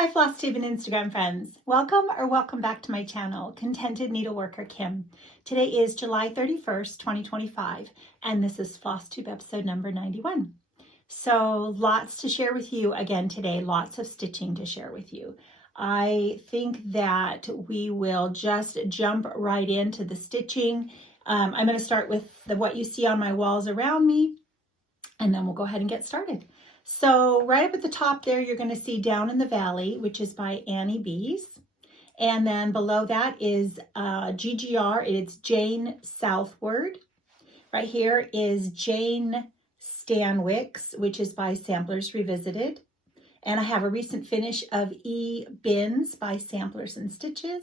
Hi Flosstube and Instagram friends. Welcome back to my channel, Contented Needleworker Kim. Today is July 31st, 2025, and this is Flosstube episode number 91. So lots to share with you again today, lots of stitching to share with you. I think that we will just jump right into the stitching. I'm going to start with what you see on my walls around me, and then we'll go ahead and get started. So right up at the top there, you're going to see Down in the Valley, which is by Annie Bees. And then below that is GGR, it's Jane Southward. Right here is Jane Stanwicks, which is by Samplers Revisited. And I have a recent finish of E. Bins by Samplers and Stitches.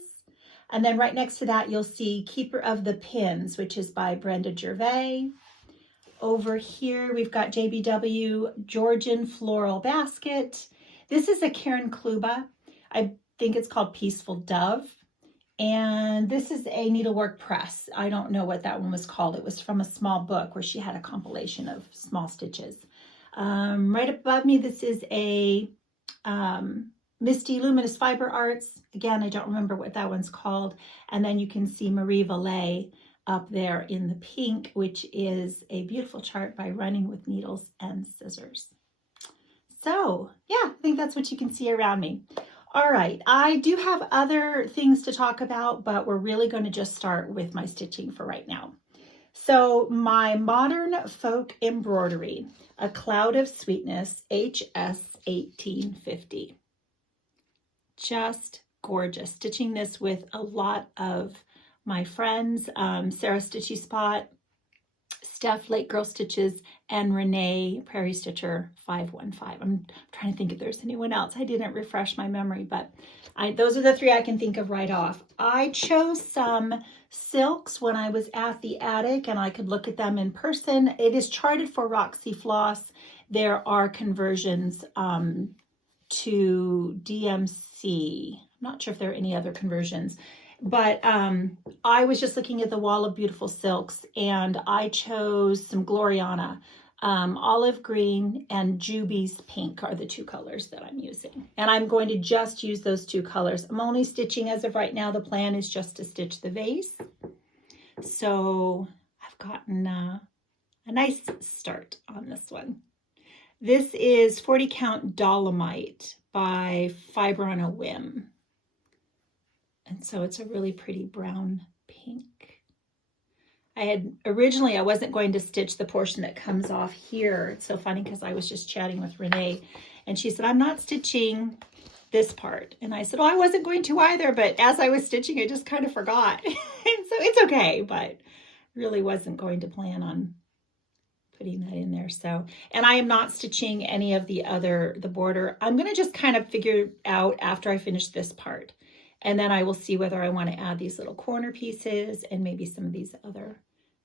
And then right next to that, you'll see Keeper of the Pins, which is by Brenda Gervais. Over here, we've got JBW Georgian Floral Basket. This is a Karen Kluba. I think it's called Peaceful Dove. And this is a needlework press. I don't know what that one was called. It was from a small book where she had a compilation of small stitches. Right above me, this is a Misty Luminous Fiber Arts. Again, I don't remember what that one's called. And then you can see Marie Valet up there in the pink, which is a beautiful chart by Running with Needles and Scissors. So yeah, I think that's what you can see around me. All right, I do have other things to talk about, but we're really going to just start with my stitching for right now. So my Modern Folk Embroidery, A Cloud of Sweetness, HS 1850. Just gorgeous. Stitching this with a lot of my friends, Sarah Stitchy Spot, Steph Lake Girl Stitches, and Renee Prairie Stitcher 515. I'm trying to think if there's anyone else. I didn't refresh my memory, but those are the three I can think of right off. I chose some silks when I was at the attic and I could look at them in person. It is charted for Roxy Floss. There are conversions to DMC. I'm not sure if there are any other conversions. But I was just looking at the wall of beautiful silks and I chose some Gloriana. Olive green and Juby's pink are the two colors that I'm using. And I'm going to just use those two colors. I'm only stitching as of right now. The plan is just to stitch the vase. So I've gotten a nice start on this one. This is 40 Count Dolomite by Fiber on a Whim. And so it's a really pretty brown pink. I wasn't going to stitch the portion that comes off here. It's so funny because I was just chatting with Renee and she said, I'm not stitching this part. And I said, oh, I wasn't going to either. But as I was stitching, I just kind of forgot. And so it's okay, but really wasn't going to plan on putting that in there. So, and I am not stitching any of the border. I'm going to just kind of figure out after I finish this part. And then I will see whether I want to add these little corner pieces and maybe some of these other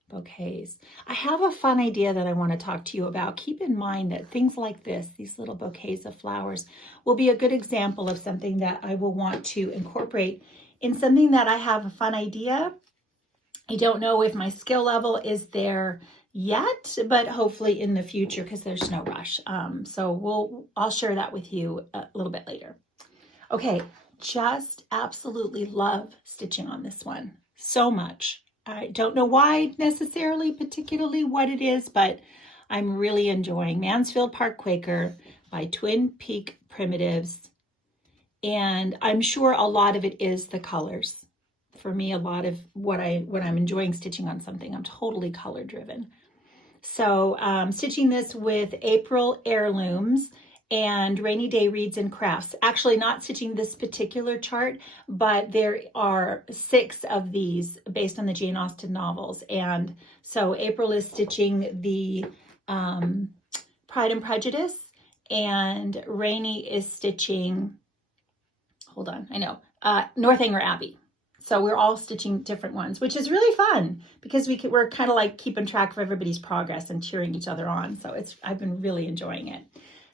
bouquets. I have a fun idea that I want to talk to you about. Keep in mind that things like this, these little bouquets of flowers, will be a good example of something that I will want to incorporate in something that I have a fun idea. I don't know if my skill level is there yet, but hopefully in the future because there's no rush. So I'll share that with you a little bit later. Okay. Just absolutely love stitching on this one so much. I don't know why necessarily, particularly what it is, but I'm really enjoying Mansfield Park Quaker by Twin Peak Primitives. And I'm sure a lot of it is the colors. For me, a lot of when I'm enjoying stitching on something, I'm totally color driven. So stitching this with April Heirlooms and Rainy Day Reads and Crafts. Actually not stitching this particular chart, but there are 6 of these based on the Jane Austen novels. And so April is stitching the Pride and Prejudice, and Rainy is stitching, Northanger Abbey. So we're all stitching different ones, which is really fun because we're kind of like keeping track of everybody's progress and cheering each other on. So I've been really enjoying it.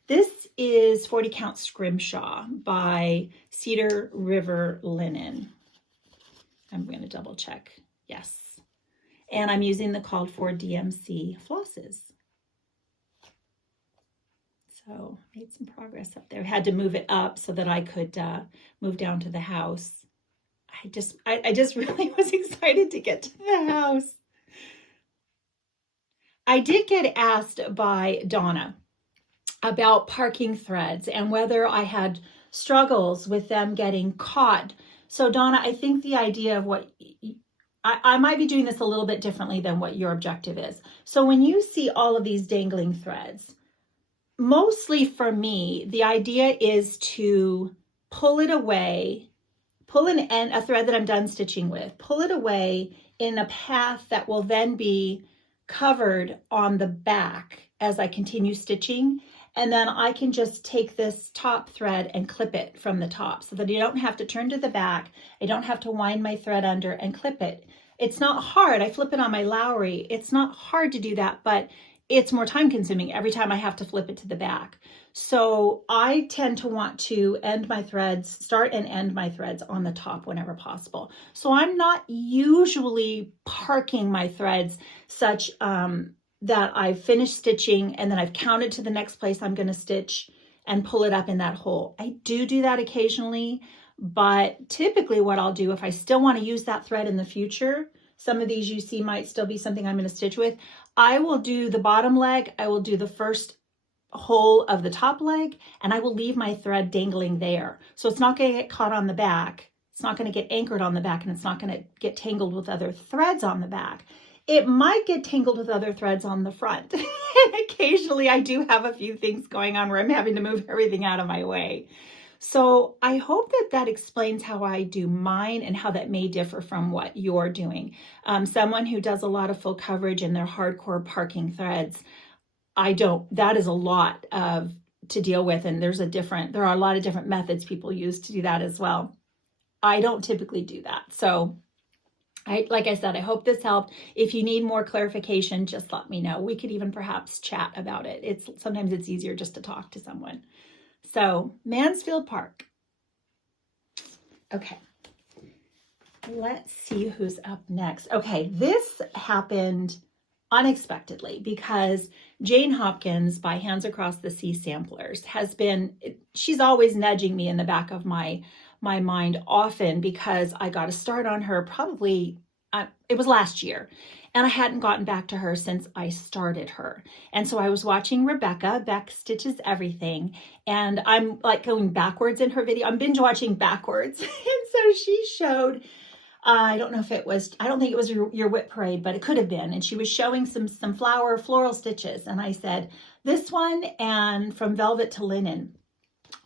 This is 40 Count Scrimshaw by Cedar River Linen. I'm going to double check. Yes. And I'm using the called for DMC flosses. So made some progress up there. Had to move it up so that I could move down to the house. I just really was excited to get to the house. I did get asked by Donna about parking threads and whether I had struggles with them getting caught. So Donna, I think the idea of what I might be doing this a little bit differently than what your objective is. So when you see all of these dangling threads, mostly for me, the idea is to pull it away, pull a thread that I'm done stitching with, pull it away in a path that will then be covered on the back as I continue stitching. And then I can just take this top thread and clip it from the top so that you don't have to turn to the back. I don't have to wind my thread under and clip it. It's not hard. I flip it on my Lowry. It's not hard to do that, but it's more time consuming every time I have to flip it to the back. So I tend to want to start and end my threads on the top whenever possible. So I'm not usually parking my threads such that I've finished stitching and then I've counted to the next place I'm going to stitch and pull it up in that hole. I do that occasionally, but typically what I'll do if I still want to use that thread in the future, some of these you see might still be something I'm going to stitch with, I will do the bottom leg, I will do the first hole of the top leg, and I will leave my thread dangling there. So it's not going to get caught on the back, it's not going to get anchored on the back, and it's not going to get tangled with other threads on the back. It might get tangled with other threads on the front. And occasionally I do have a few things going on where I'm having to move everything out of my way. So I hope that explains how I do mine and how that may differ from what you're doing. Someone who does a lot of full coverage in their hardcore parking threads, that is a lot to deal with. And there are a lot of different methods people use to do that as well. I don't typically do that. So like I said, I hope this helped. If you need more clarification, just let me know. We could even perhaps chat about it. Sometimes it's easier just to talk to someone. So Mansfield Park. Okay, let's see who's up next. Okay, this happened unexpectedly because Jane Hopkins by Hands Across the Sea Samplers she's always nudging me in the back of my mind often because I got a start on her probably, it was last year, and I hadn't gotten back to her since I started her. And so I was watching Rebecca, Beck Stitches Everything, and I'm like going backwards in her video. I'm binge watching backwards. And so she showed, I don't think it was your Whip Parade, but it could have been. And she was showing some floral stitches. And I said, this one and From Velvet to Linen,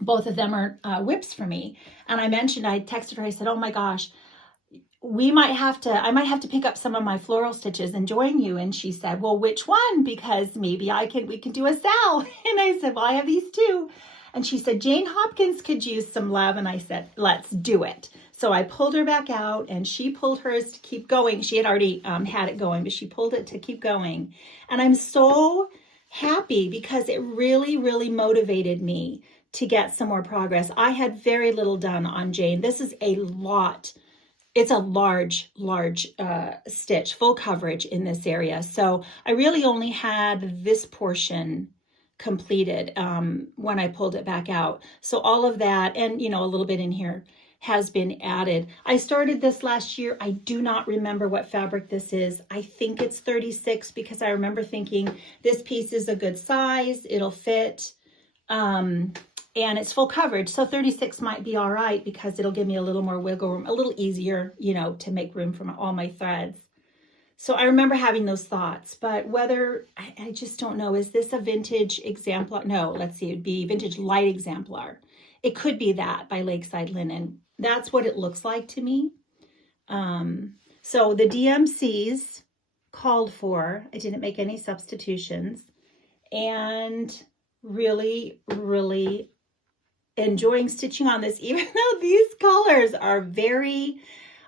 both of them are whips for me. And I texted her, I said, oh my gosh, I might have to pick up some of my floral stitches and join you. And she said, well, which one? Because maybe we can do a Sal. And I said, well, I have these too. And she said, Jane Hopkins could use some love. And I said, let's do it. So I pulled her back out and she pulled hers to keep going. She had already had it going, but she pulled it to keep going. And I'm so happy because it really, really motivated me to get some more progress. I had very little done on Jane. This is a lot. It's a large stitch, full coverage in this area. So I really only had this portion completed when I pulled it back out. So all of that, and a little bit in here, has been added. I started this last year. I do not remember what fabric this is. I think it's 36 because I remember thinking this piece is a good size. It'll fit. And it's full coverage. So 36 might be all right because it'll give me a little more wiggle room, a little easier, to make room for all my threads. So I remember having those thoughts, but whether, I just don't know. Is this a vintage exemplar? No, let's see. It'd be vintage light exemplar. It could be that by Lakeside Linen. That's what it looks like to me. So the DMCs called for, I didn't make any substitutions, and really, really enjoying stitching on this, even though these colors are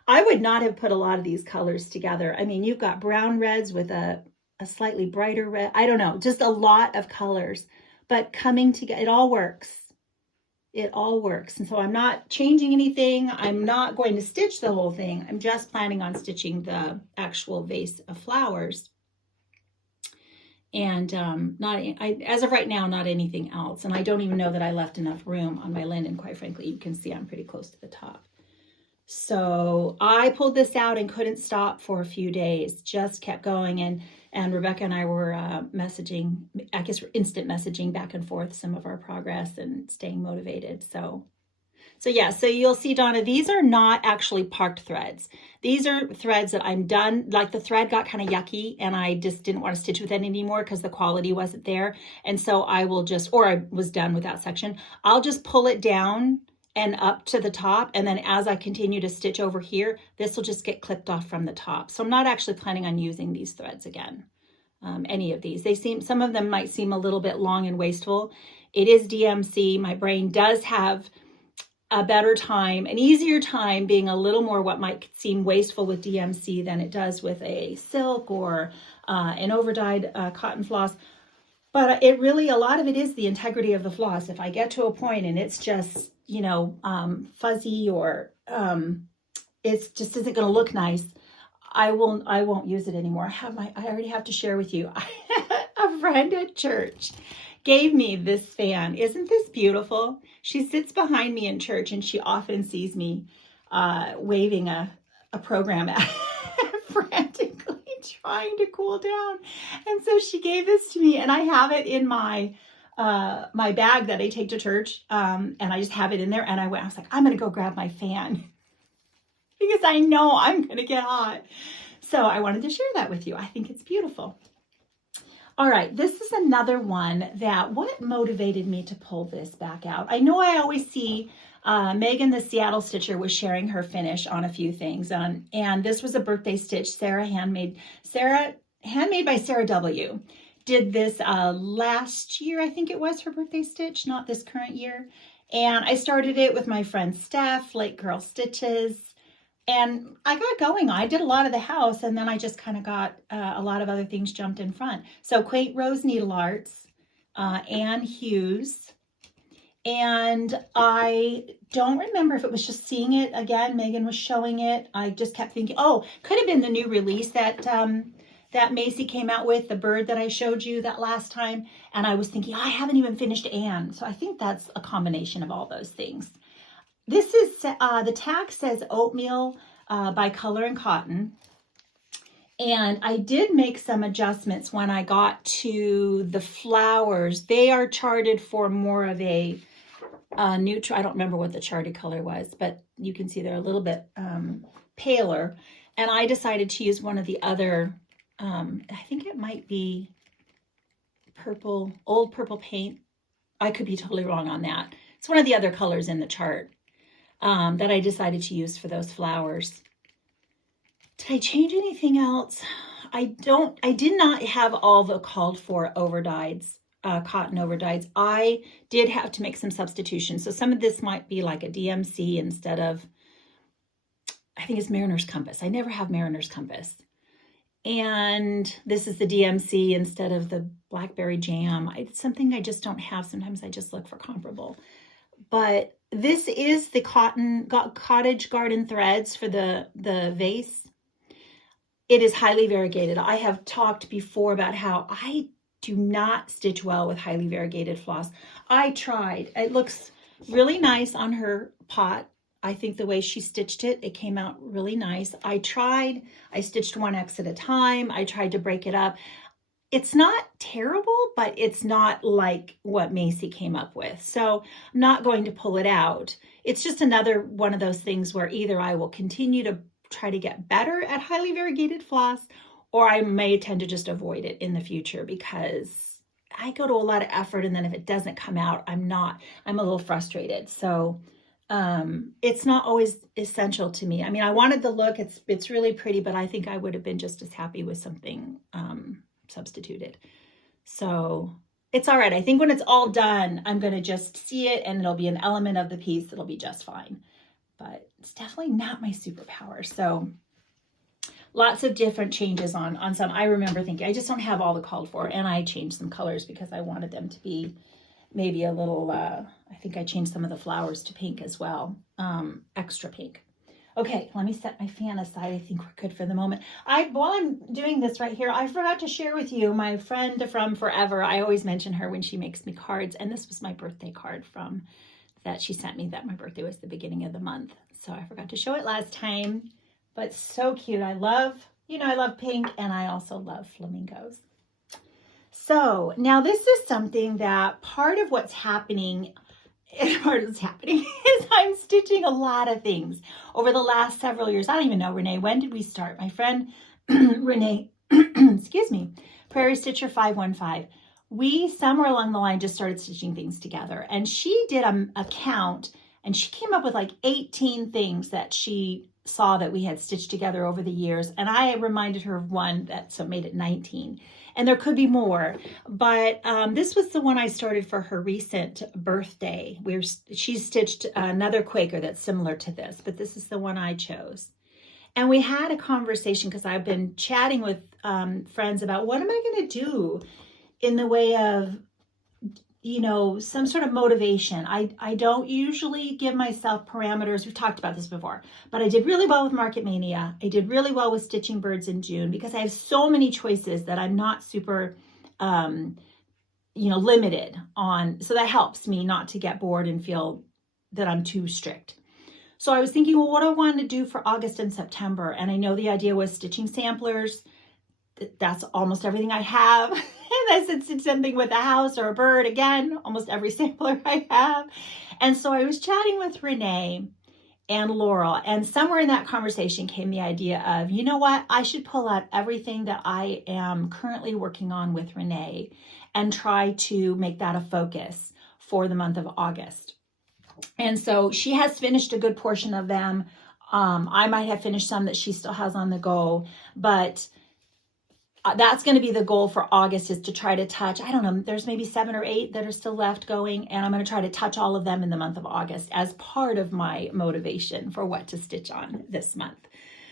I would not have put a lot of these colors together. I mean, you've got brown reds with a slightly brighter red. I don't know, just a lot of colors, but coming together, it all works. It all works. And so I'm not changing anything. I'm not going to stitch the whole thing. I'm just planning on stitching the actual vase of flowers. And as of right now, not anything else. And I don't even know that I left enough room on my linden. Quite frankly, you can see I'm pretty close to the top. So I pulled this out and couldn't stop for a few days, just kept going. And Rebecca and I were messaging, I guess instant messaging back and forth some of our progress and staying motivated. So yeah, so you'll see, Donna, these are not actually parked threads. These are threads that I'm done, like the thread got kind of yucky and I just didn't want to stitch with it anymore because the quality wasn't there. And so I will just, or I was done with that section. I'll just pull it down and up to the top. And then as I continue to stitch over here, this will just get clipped off from the top. So I'm not actually planning on using these threads again. Any of these. Some of them might seem a little bit long and wasteful. It is DMC. My brain does have a better time, an easier time being a little more what might seem wasteful with DMC than it does with a silk or an overdyed cotton floss. But it really, a lot of it is the integrity of the floss. If I get to a point and it's just, you know, fuzzy or it just isn't going to look nice, I won't use it anymore. I already have to share with you. A friend at church gave me this fan. Isn't this beautiful? She sits behind me in church and she often sees me waving a program at frantically trying to cool down. And so she gave this to me and I have it in my my bag that I take to church. And I just have it in there. And I was like, I'm going to go grab my fan because I know I'm going to get hot. So I wanted to share that with you. I think it's beautiful. All right, this is another one that what motivated me to pull this back out. I know I always see Megan, the Seattle Stitcher, was sharing her finish on a few things. And this was a birthday stitch, handmade by Sarah W. Did this last year, I think it was her birthday stitch, not this current year. And I started it with my friend Steph, Lake Girl Stitches. And I got going. I did a lot of the house, and then I just kind of got a lot of other things jumped in front. So Quaint Rose Needle Arts, Ann Hughes, and I don't remember if it was just seeing it again. Megan was showing it. I just kept thinking, oh, could have been the new release that that Macy came out with, the bird that I showed you that last time. And I was thinking, I haven't even finished Ann. So I think that's a combination of all those things. This is, the tag says Oatmeal by Color and Cotton. And I did make some adjustments when I got to the flowers. They are charted for more of a neutral, I don't remember what the charted color was, but you can see they're a little bit paler. And I decided to use one of the other, I think it might be purple, old purple paint. I could be totally wrong on that. It's one of the other colors in the chart. That I decided to use for those flowers. Did I change anything else? I did not have all the called for overdyes, cotton overdyes. I did have to make some substitutions. So some of this might be like a DMC instead of, I think it's Mariner's Compass. I never have Mariner's Compass. And this is the DMC instead of the Blackberry Jam. It's something I just don't have. Sometimes I just look for comparable. But this is the Cottage Garden Threads for the vase. It is highly variegated. I have talked before about how I do not stitch well with highly variegated floss. I tried. It looks really nice on her pot. I think the way she stitched it, it came out really nice. I stitched 1X at a time. I tried to break it up. It's not terrible, but it's not like what Macy came up with. So I'm not going to pull it out. It's just another one of those things where either I will continue to try to get better at highly variegated floss, or I may tend to just avoid it in the future because I go to a lot of effort, and then if it doesn't come out, I'm a little frustrated. So it's not always essential to me. I mean, I wanted the look. It's really pretty, but I think I would have been just as happy with something substituted. So it's all right. I think when it's all done, I'm going to just see it and it'll be an element of the piece. It'll be just fine, but it's definitely not my superpower. So lots of different changes on some. I remember thinking, I just don't have all the called for, and I changed some colors because I wanted them to be maybe a little, I think I changed some of the flowers to pink as well, extra pink. Okay, let me set my fan aside. I think we're good for the moment. While I'm doing this right here, I forgot to share with you my friend from forever. I always mention her when she makes me cards, and this was my birthday card from that she sent me, that my birthday was the beginning of the month. So I forgot to show it last time, but so cute. I love, I love pink, and I also love flamingos. So now this is something that part of what's happening is I'm stitching a lot of things over the last several years. I don't even know, Renee, when did we start? My friend Renee, excuse me, Prairie Stitcher 515. We somewhere along the line just started stitching things together, and she did a count, and she came up with like 18 things that she saw that we had stitched together over the years, and I reminded her of one that so made it 19, and there could be more, but this was the one I started for her recent birthday. She stitched another Quaker that's similar to this, but this is the one I chose. And we had a conversation because I've been chatting with friends about what am I going to do in the way of, some sort of motivation. I don't usually give myself parameters. We've talked about this before, but I did really well with Market Mania. I did really well with Stitching Birds in June because I have so many choices that I'm not super, limited on. So that helps me not to get bored and feel that I'm too strict. So I was thinking, well, what do I want to do for August and September? And I know the idea was stitching samplers. That's almost everything I have. Unless it's something with a house or a bird, again, almost every sampler I have. And so I was chatting with Renee and Laurel, and somewhere in that conversation came the idea of, you know what, I should pull out everything that I am currently working on with Renee and try to make that a focus for the month of August. And so she has finished a good portion of them. I might have finished some that she still has on the go, but that's going to be the goal for August, is to try to touch, I don't know, there's maybe 7 or 8 that are still left going, and I'm going to try to touch all of them in the month of August as part of my motivation for what to stitch on this month.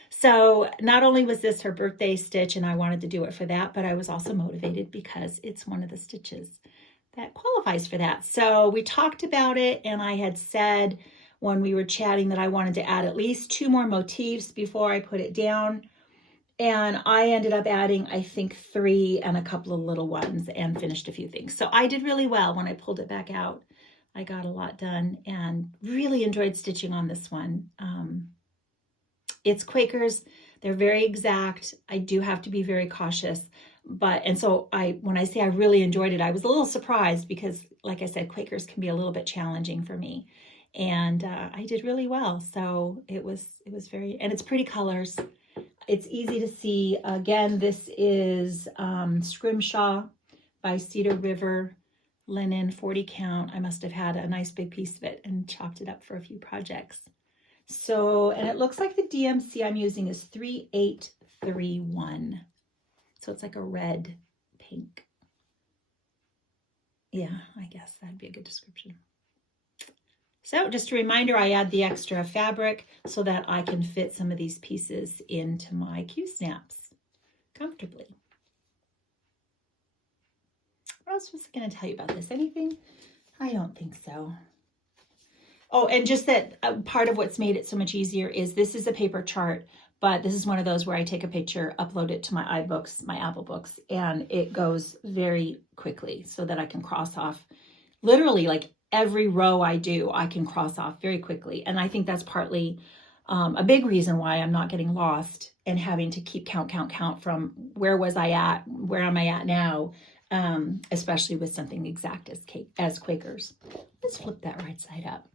So not only was this her birthday stitch and I wanted to do it for that, but I was also motivated because it's one of the stitches that qualifies for that. So we talked about it, and I had said when we were chatting that I wanted to add at least 2 more motifs before I put it down. And I ended up adding, I think, 3 and a couple of little ones and finished a few things. So I did really well when I pulled it back out. I got a lot done and really enjoyed stitching on this one. It's Quakers. They're very exact. I do have to be very cautious. And so when I say I really enjoyed it, I was a little surprised because, like I said, Quakers can be a little bit challenging for me. And I did really well. So it was very, and it's pretty colors. It's easy to see. Again, this is Scrimshaw by Cedar River linen, 40 count. I must have had a nice big piece of it and chopped it up for a few projects. So, and it looks like the DMC I'm using is 3831. So it's like a red pink. Yeah, I guess that'd be a good description. So just a reminder, I add the extra fabric so that I can fit some of these pieces into my Q-snaps comfortably. What else was I going to tell you about this? Anything? I don't think so. Oh, and just that part of what's made it so much easier is this is a paper chart, but this is one of those where I take a picture, upload it to my iBooks, my Apple Books, and it goes very quickly so that I can cross off literally like every row I do, I can cross off very quickly. And I think that's partly a big reason why I'm not getting lost and having to keep count from where was I at, where am I at now, especially with something exact as Quakers. Let's flip that right side up.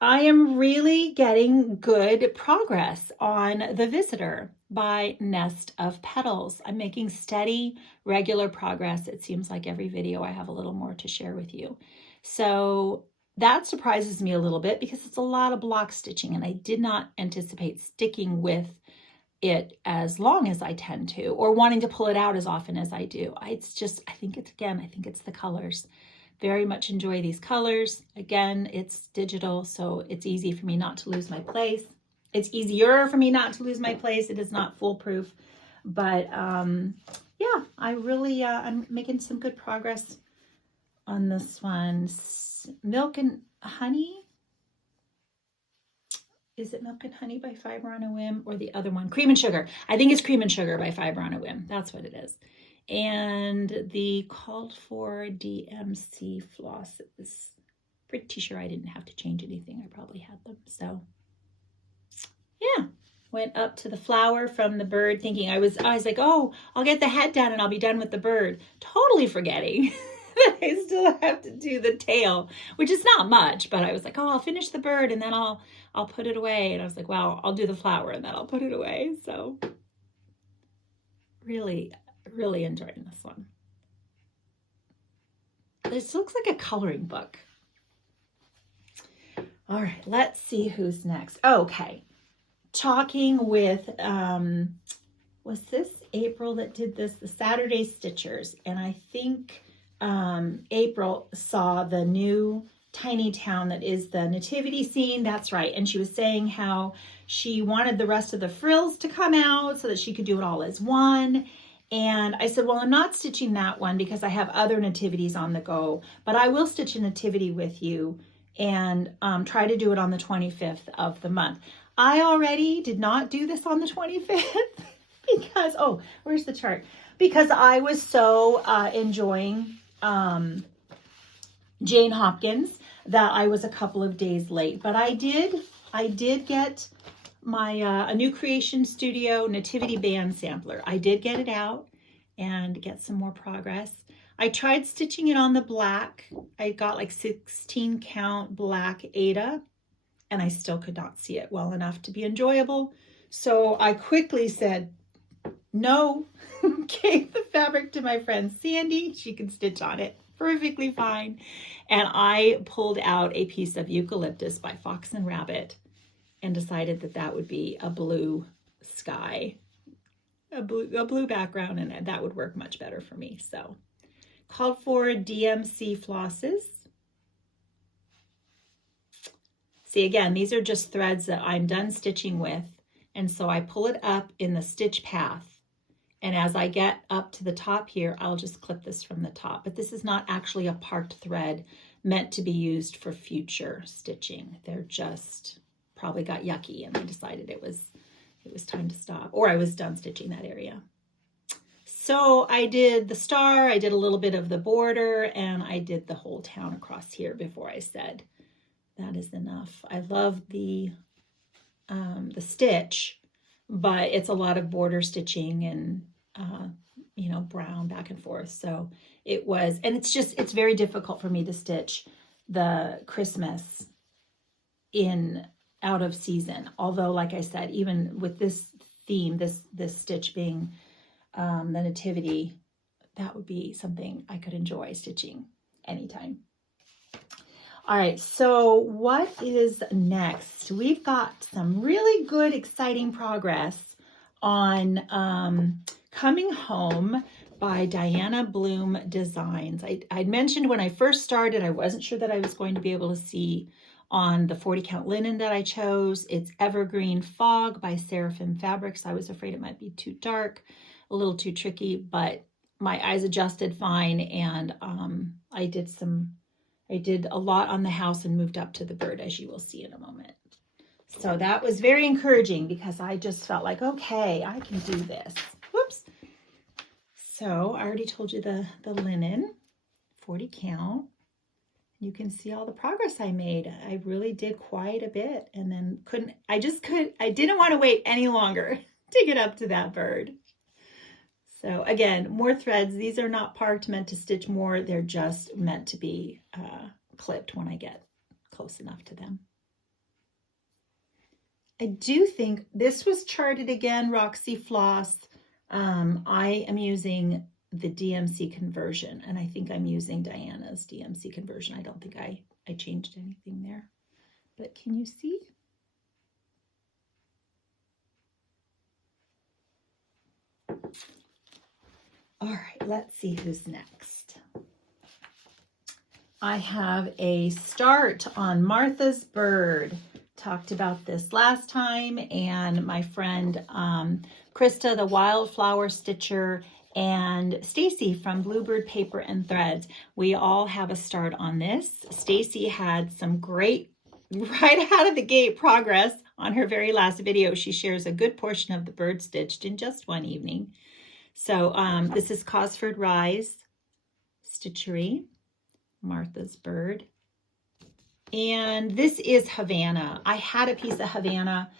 I am really getting good progress on The Visitor by Nest of Petals. I'm making steady, regular progress. It seems like every video I have a little more to share with you. So that surprises me a little bit because it's a lot of block stitching and I did not anticipate sticking with it as long as I tend to, or wanting to pull it out as often as I do. I think it's the colors. Very much enjoy these colors. Again, it's digital, so it's easy for me not to lose my place. It's easier for me not to lose my place. It is not foolproof, but yeah, I'm making some good progress on this one. Milk and Honey. is it Milk and Honey by Fiber on a Whim or the other one? Cream and Sugar. I think it's Cream and Sugar by Fiber on a Whim. That's what it is. And the called for DMC flosses. Pretty sure I didn't have to change anything. I probably had them. So yeah, went up to the flower from the bird thinking I was like, oh, I'll get the head done and I'll be done with the bird. Totally forgetting that I still have to do the tail, which is not much, but I was like, oh, I'll finish the bird and then I'll put it away. And I was like, well, I'll do the flower and then I'll put it away. So really, really enjoying this one. This looks like a coloring book. All right, let's see who's next. Okay, talking with, was this April that did this? The Saturday Stitchers. And I think April saw the new tiny town that is the nativity scene. That's right. And she was saying how she wanted the rest of the frills to come out so that she could do it all as one. And I said, well, I'm not stitching that one because I have other nativities on the go, but I will stitch a nativity with you and try to do it on the 25th of the month. I already did not do this on the 25th because, oh, where's the chart? Because I was so enjoying Jane Hopkins that I was a couple of days late. But I did get my a New Creation Studio Nativity Band sampler. I did get it out and get some more progress. I tried stitching it on the black. I got like 16 count black Aida, and I still could not see it well enough to be enjoyable. So I quickly said, no, gave the fabric to my friend Sandy. She can stitch on it perfectly fine. And I pulled out a piece of Eucalyptus by Fox and Rabbit and decided that that would be a blue sky, a blue background, and that would work much better for me. So called for DMC flosses. See, again, these are just threads that I'm done stitching with. And so I pull it up in the stitch path. And as I get up to the top here, I'll just clip this from the top. But this is not actually a parked thread meant to be used for future stitching. They're just probably got yucky and I decided it was time to stop, or I was done stitching that area. So I did the star, I did a little bit of the border, and I did the whole town across here before I said that is enough. I love the stitch, but it's a lot of border stitching and you know, brown back and forth. So it was, and it's very difficult for me to stitch the Christmas in out of season. Although, like I said, even with this theme, this stitch being the nativity, that would be something I could enjoy stitching anytime. All right, so what is next? We've got some really good, exciting progress on Coming Home by Diana Bloom Designs. I'd mentioned when I first started, I wasn't sure that I was going to be able to see on the 40 count linen that I chose. It's Evergreen Fog by Seraphim Fabrics. I was afraid it might be too dark, a little too tricky, but my eyes adjusted fine, and I did a lot on the house and moved up to the bird, as you will see in a moment. So that was very encouraging because I just felt like, okay, I can do this. Whoops. So I already told you the linen, 40 count. You can see all the progress I made. I really did quite a bit, and then I didn't want to wait any longer to get up to that bird. So again, more threads. These are not parked, meant to stitch more. They're just meant to be clipped when I get close enough to them. I do think this was charted again, Roxy Floss. I am using the DMC conversion, and I think I'm using Diana's DMC conversion. I don't think I changed anything there, but can you see? All right, let's see who's next. I have a start on Martha's Bird. Talked about this last time, and my friend Krista, the Wildflower Stitcher, and Stacy from Bluebird Paper and Threads. We all have a start on this. Stacy had some great, right out of the gate progress on her very last video, she shares a good portion of the bird stitched in just one evening. So this is Cosford Rise Stitchery, Martha's Bird. And this is Havana. I had a piece of Havana.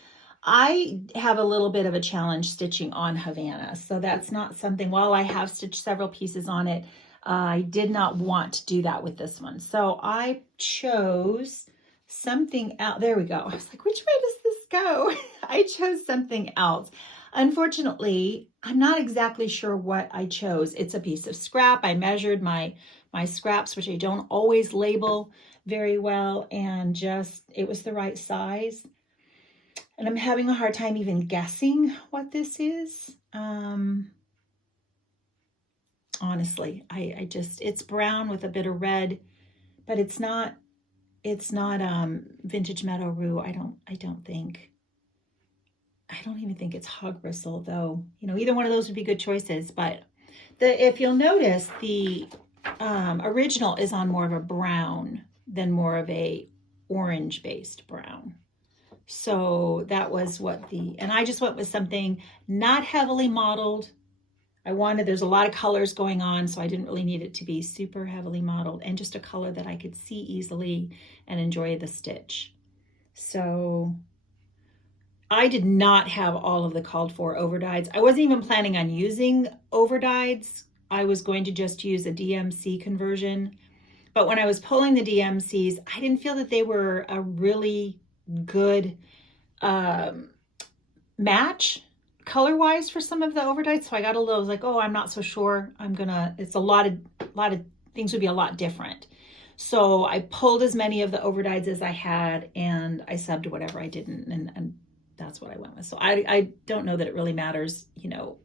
I have a little bit of a challenge stitching on Havana, so that's not something, while I have stitched several pieces on it, I did not want to do that with this one. So I chose something out. There we go. I was like, which way does this go? I chose something else. Unfortunately, I'm not exactly sure what I chose. It's a piece of scrap. I measured my scraps, which I don't always label very well, and just, it was the right size. And I'm having a hard time even guessing what this is. Honestly, I just, it's brown with a bit of red, but it's not vintage meadow rue. I don't think. I don't even think it's hog bristle, though. You know, either one of those would be good choices. But if you'll notice, the original is on more of a brown than more of a orange based brown. So that was what and I just went with something not heavily mottled. There's a lot of colors going on, so I didn't really need it to be super heavily mottled, and just a color that I could see easily and enjoy the stitch. So I did not have all of the called for overdyes. I wasn't even planning on using overdyes. I was going to just use a DMC conversion. But when I was pulling the DMCs, I didn't feel that they were a really good match color-wise for some of the overdyes. So I got a little, I was like, oh, I'm not so sure. It's a lot of things would be a lot different. So I pulled as many of the overdyes as I had, and I subbed whatever I didn't, and that's what I went with. So I don't know that it really matters, you know,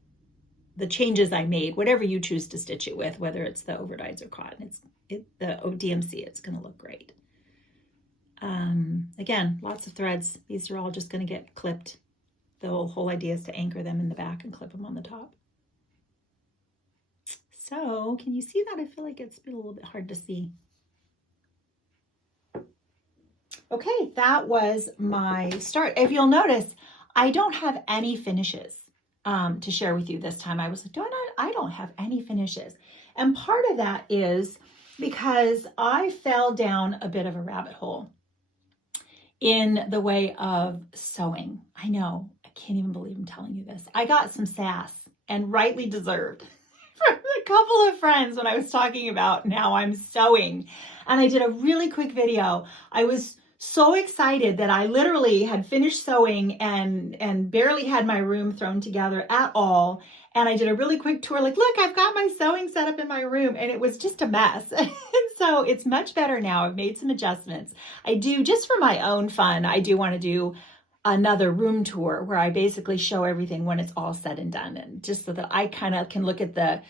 the changes I made, whatever you choose to stitch it with, whether it's the overdyes or cotton, the DMC, it's going to look great. Again, lots of threads. These are all just going to get clipped. The whole idea is to anchor them in the back and clip them on the top. So can you see that? I feel like it's been a little bit hard to see. Okay, that was my start. If you'll notice, I don't have any finishes to share with you this time. I was like, I don't have any finishes. And part of that is because I fell down a bit of a rabbit hole in the way of sewing. I know, I can't even believe I'm telling you this. I got some sass, and rightly deserved, from a couple of friends when I was talking about how I'm sewing. And I did a really quick video. I was so excited that I literally had finished sewing and barely had my room thrown together at all. And I did a really quick tour, like, look, I've got my sewing set up in my room, and it was just a mess. And so it's much better now. I've made some adjustments. I do, just for my own fun, I do want to do another room tour where I basically show everything when it's all said and done, and just so that I kind of can look at the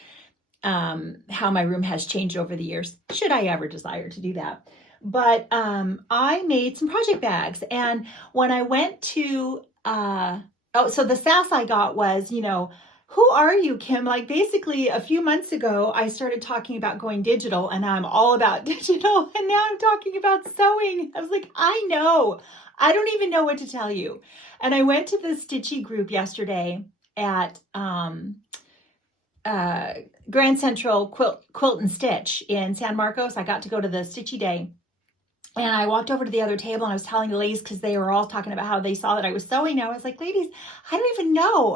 how my room has changed over the years, should I ever desire to do that. But I made some project bags, and when I went to so the sass I got was, you know, who are you, Kim? Like, basically a few months ago, I started talking about going digital, and I'm all about digital. And now I'm talking about sewing. I was like, I know. I don't even know what to tell you. And I went to the Stitchy group yesterday at Grand Central Quilt and Stitch in San Marcos. I got to go to the Stitchy Day. And I walked over to the other table, and I was telling the ladies, because they were all talking about how they saw that I was sewing. I was like, ladies, I don't even know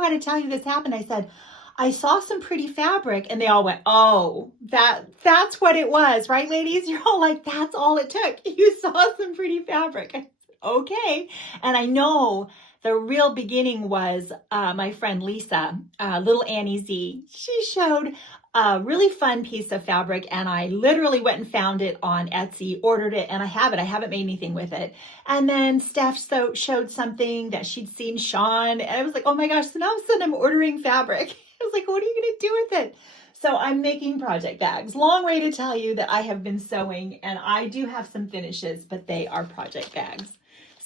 how to tell you this happened. I said, I saw some pretty fabric, and they all went, oh, that's what it was, right, ladies? You're all like, that's all it took. You saw some pretty fabric. I said, okay. And I know the real beginning was my friend Lisa, Little Annie Z. She showed a really fun piece of fabric, and I literally went and found it on Etsy, ordered it, and I have it. I haven't made anything with it. And then Steph showed something that she'd seen Sean, and I was like, oh my gosh, so now all of a sudden I'm ordering fabric. I was like, what are you going to do with it? So I'm making project bags. Long way to tell you that I have been sewing, and I do have some finishes, but they are project bags.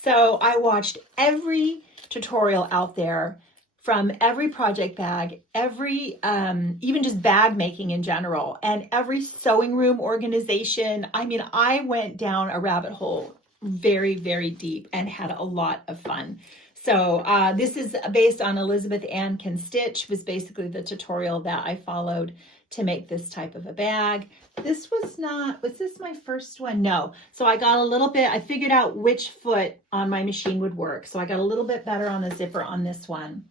So I watched every tutorial out there, from every project bag, every, even just bag making in general, and every sewing room organization. I mean, I went down a rabbit hole very, very deep and had a lot of fun. So this is based on Elizabeth Ann Can Stitch, was basically the tutorial that I followed to make this type of a bag. This was this my first one? No. So I got a little bit, I figured out which foot on my machine would work. So I got a little bit better on the zipper on this one.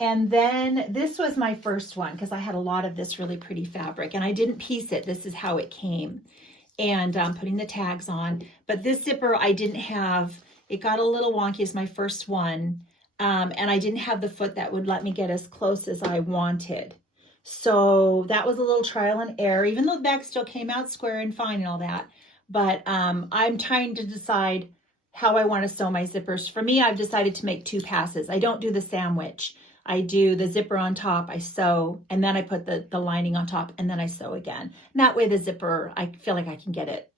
And then this was my first one because I had a lot of this really pretty fabric and I didn't piece it. This is how it came. And putting the tags on. But this zipper I didn't have, it got a little wonky as my first one. And I didn't have the foot that would let me get as close as I wanted. So that was a little trial and error, even though the bag still came out square and fine and all that. But I'm trying to decide how I want to sew my zippers. For me, I've decided to make 2 passes. I don't do the sandwich. I do the zipper on top, I sew, and then I put the lining on top, and then I sew again. And that way the zipper, I feel like I can get it.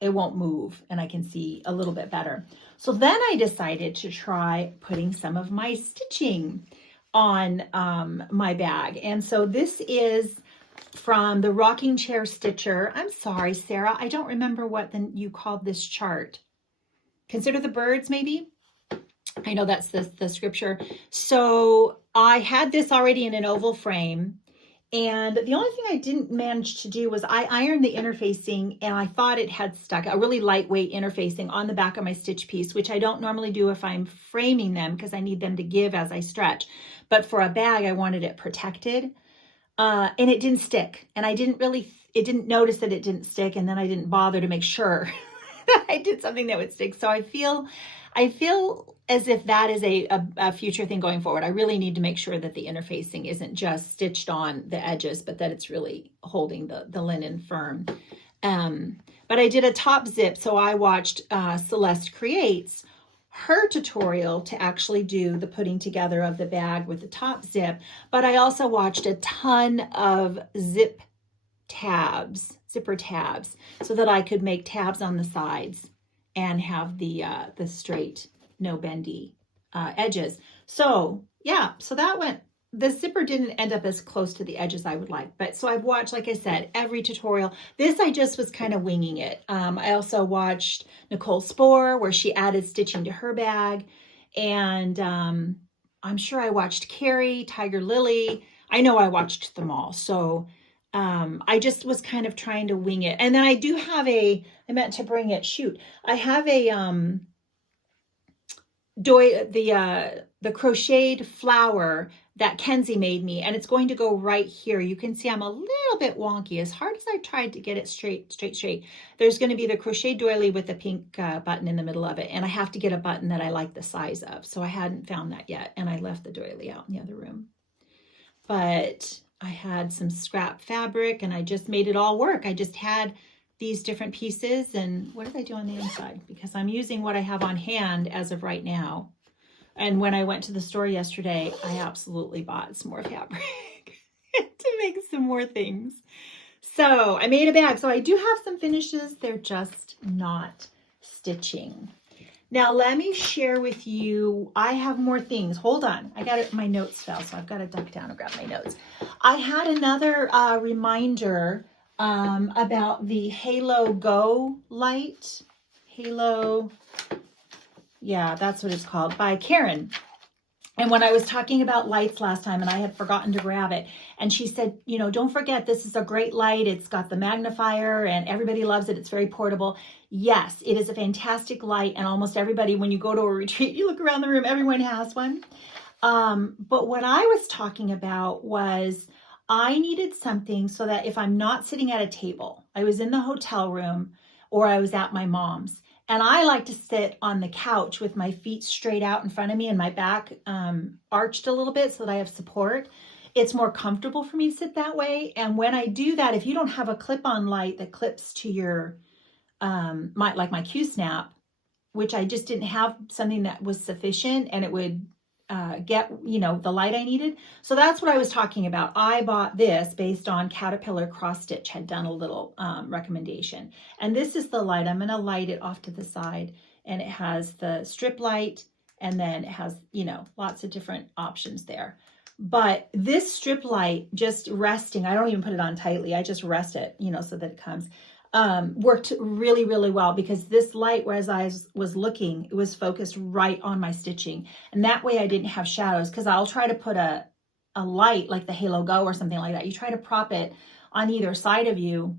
It won't move, and I can see a little bit better. So then I decided to try putting some of my stitching on my bag. And so this is from the Rocking Chair Stitcher. I'm sorry, Sarah, I don't remember what you called this chart. Consider the birds, maybe? I know that's the scripture. So I had this already in an oval frame. And the only thing I didn't manage to do was I ironed the interfacing and I thought it had stuck, a really lightweight interfacing on the back of my stitch piece, which I don't normally do if I'm framing them because I need them to give as I stretch. But for a bag, I wanted it protected and it didn't stick. And I didn't notice that it didn't stick. And then I didn't bother to make sure that I did something that would stick. So I feel as if that is a future thing going forward. I really need to make sure that the interfacing isn't just stitched on the edges, but that it's really holding the linen firm. But I did a top zip, so I watched Celeste Creates, her tutorial to actually do the putting together of the bag with the top zip. But I also watched a ton of zipper tabs, so that I could make tabs on the sides and have the straight, no bendy edges. So yeah, so that went, the zipper didn't end up as close to the edges I would like. But so I've watched, like I said, every tutorial. This I just was kind of winging it. I also watched Nicole Spohr, where she added stitching to her bag. And I'm sure I watched Carrie, Tiger Lily. I know I watched them all. So I just was kind of trying to wing it. And then I do have I meant to bring it, I have the crocheted flower that Kenzie made me, and it's going to go right here. You can see I'm a little bit wonky. As hard as I tried to get it straight, there's going to be the crochet doily with the pink button in the middle of it, and I have to get a button that I like the size of. So I hadn't found that yet, and I left the doily out in the other room. But I had some scrap fabric, and I just made it all work. I just had these different pieces, and what did I do on the inside? Because I'm using what I have on hand as of right now. And when I went to the store yesterday, I absolutely bought some more fabric to make some more things. So I made a bag. So I do have some finishes. They're just not stitching. Now let me share with you, I have more things. Hold on. I got it, my notes fell, so I've got to duck down and grab my notes. I had another reminder about the Halo Go light. Halo, yeah, that's what it's called, by Karen. And when I was talking about lights last time, and I had forgotten to grab it, and she said, you know, don't forget, this is a great light. It's got the magnifier and everybody loves it. It's very portable. Yes, it is a fantastic light. And almost everybody, when you go to a retreat, you look around the room, everyone has one. But what I was talking about was I needed something so that if I'm not sitting at a table, I was in the hotel room or I was at my mom's, and I like to sit on the couch with my feet straight out in front of me and my back arched a little bit so that I have support. It's more comfortable for me to sit that way. And when I do that, if you don't have a clip-on light that clips to your, like my Q-snap, which I just didn't have something that was sufficient and it would get, you know, the light I needed. So that's what I was talking about. I bought this based on Caterpillar Cross Stitch had done a little recommendation. And this is the light. I'm going to light it off to the side, and it has the strip light, and then it has, you know, lots of different options there. But this strip light, just resting, I don't even put it on tightly. I just rest it, you know, so that it comes. worked really, really well, because this light, whereas I was looking, it was focused right on my stitching. And that way I didn't have shadows, because I'll try to put a light like the Halo Go or something like that. You try to prop it on either side of you,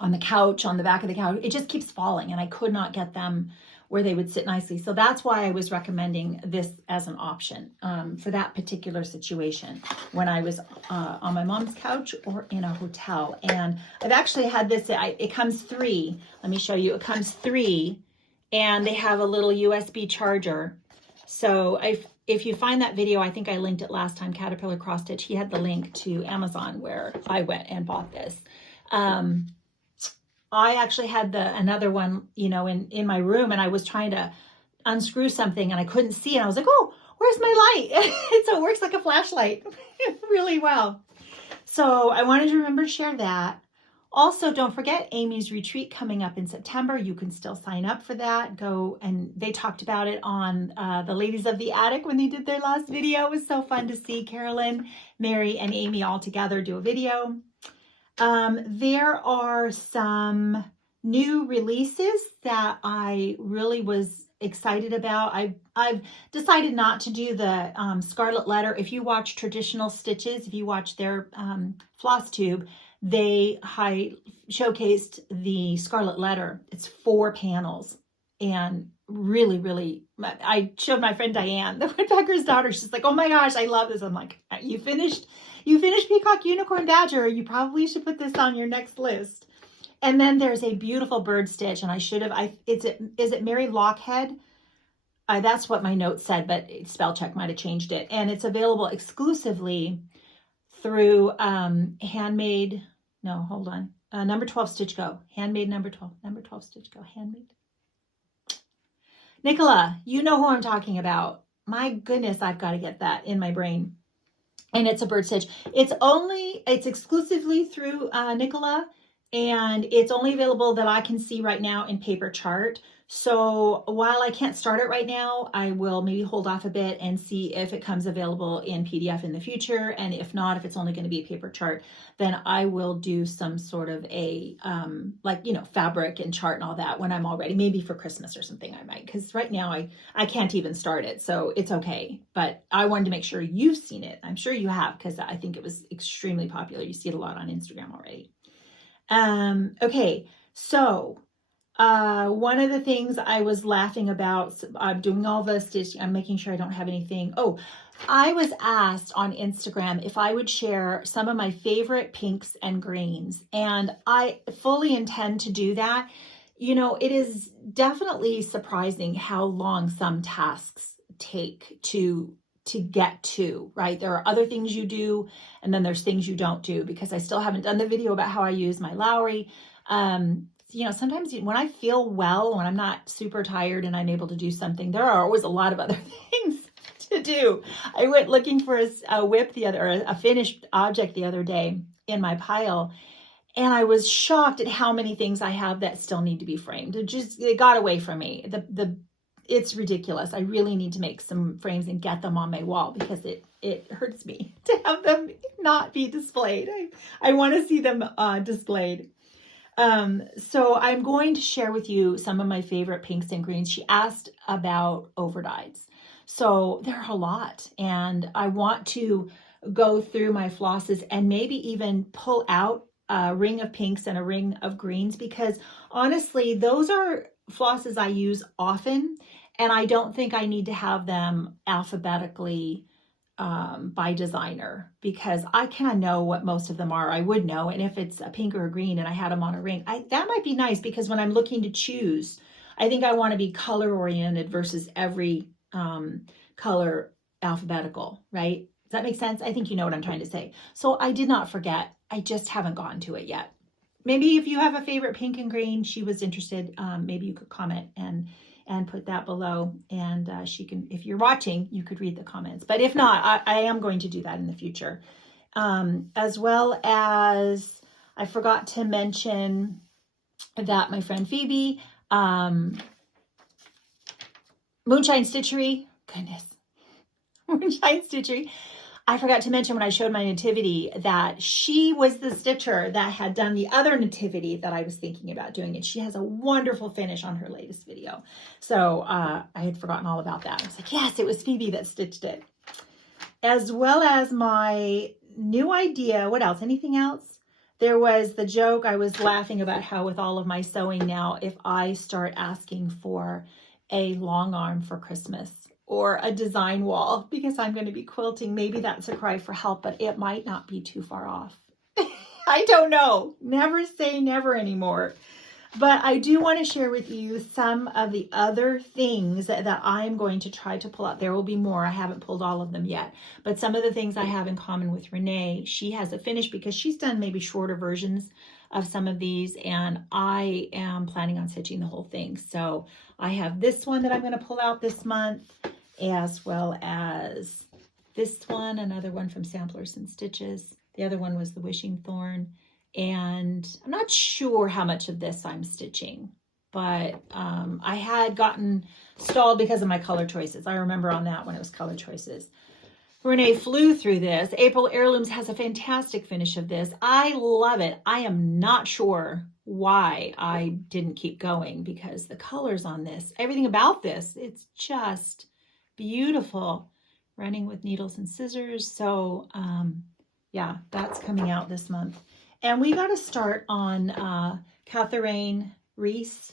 on the couch, on the back of the couch, it just keeps falling, and I could not get them where they would sit nicely. So that's why I was recommending this as an option for that particular situation when I was on my mom's couch or in a hotel. And I've actually had this, it comes 3. Let me show you. It comes 3, and they have a little USB charger. So if you find that video, I think I linked it last time, Caterpillar Cross Stitch, he had the link to Amazon where I went and bought this. I actually had another one, you know, in my room, and I was trying to unscrew something and I couldn't see, and I was like, oh, where's my light? So it works like a flashlight really well. So I wanted to remember to share that. Also, don't forget Amy's retreat coming up in September. You can still sign up for that. Go, and they talked about it on the Ladies of the Attic when they did their last video. It was so fun to see Carolyn, Mary, and Amy all together do a video. There are some new releases that I really was excited about. I've decided not to do the Scarlet Letter. If you watch Traditional Stitches, if you watch their Flosstube, they showcased the Scarlet Letter. It's 4 panels, and really, really, I showed my friend Diane, the woodpecker's daughter. She's like, oh my gosh, I love this. I'm like, you finished Peacock Unicorn Badger. You probably should put this on your next list. And then there's a beautiful bird stitch, and I should have, is it Mary Lockhead? That's what my notes said, but spell check might have changed it. And it's available exclusively through Handmade, no, hold on, number 12 Stitch Go, Handmade number 12 Stitch Go, Handmade. Nicola, you know who I'm talking about. My goodness, I've got to get that in my brain. And it's a bird stitch. It's exclusively through Nicola, and it's only available that I can see right now in paper chart. So while I can't start it right now, I will maybe hold off a bit and see if it comes available in PDF in the future. And if not, if it's only going to be a paper chart, then I will do some sort of a, like, you know, fabric and chart and all that when I'm all ready, maybe for Christmas or something I might, because right now I can't even start it. So it's okay. But I wanted to make sure you've seen it. I'm sure you have, because I think it was extremely popular. You see it a lot on Instagram already. Okay, so one of the things I was laughing about, I'm doing all the stitching, I'm making sure I don't have anything. Oh, I was asked on Instagram if I would share some of my favorite pinks and greens, and I fully intend to do that. You know, it is definitely surprising how long some tasks take to get to, right? There are other things you do, and then there's things you don't do, because I still haven't done the video about how I use my Lowry. You know, sometimes when I feel well, when I'm not super tired and I'm able to do something, there are always a lot of other things to do. I went looking for a whip a finished object the other day in my pile, and I was shocked at how many things I have that still need to be framed. It got away from me. It's ridiculous. I really need to make some frames and get them on my wall, because it hurts me to have them not be displayed. I want to see them displayed. So I'm going to share with you some of my favorite pinks and greens. She asked about overdyes. So there are a lot, and I want to go through my flosses and maybe even pull out a ring of pinks and a ring of greens, because honestly, those are flosses I use often, and I don't think I need to have them alphabetically by designer, because I kind of know what most of them are. I would know, and if it's a pink or a green and I had them on a ring, that might be nice, because when I'm looking to choose, I think I want to be color oriented versus every color alphabetical, right? Does that make sense? I think you know what I'm trying to say. So I did not forget. I just haven't gotten to it yet. Maybe if you have a favorite pink and green, she was interested, maybe you could comment and put that below, and she can, if you're watching, you could read the comments. But if not, I am going to do that in the future. As well as, I forgot to mention that my friend Phoebe, Moonshine Stitchery, goodness, Moonshine Stitchery, I forgot to mention when I showed my nativity that she was the stitcher that had done the other nativity that I was thinking about doing. And she has a wonderful finish on her latest video. So I had forgotten all about that. I was like, yes, it was Phoebe that stitched it. As well as my new idea. What else? Anything else? There was the joke. I was laughing about how with all of my sewing now, if I start asking for a long arm for Christmas or a design wall because I'm going to be quilting, maybe that's a cry for help, but it might not be too far off. I don't know. Never say never anymore. But I do want to share with you some of the other things that I'm going to try to pull out. There will be more. I haven't pulled all of them yet. But some of the things I have in common with Renee, she has a finish because she's done maybe shorter versions of some of these. And I am planning on stitching the whole thing. So I have this one that I'm going to pull out this month, as well as this one, another one from Samplers and Stitches. The other one was the Wishing Thorn. And I'm not sure how much of this I'm stitching, but I had gotten stalled because of my color choices. I remember on that when it was color choices. Renee flew through this. April Heirlooms has a fantastic finish of this. I love it. I am not sure why I didn't keep going because the colors on this, everything about this, it's just beautiful. Running with Needles and Scissors. So yeah, that's coming out this month. And we got to start on Catherine Reese,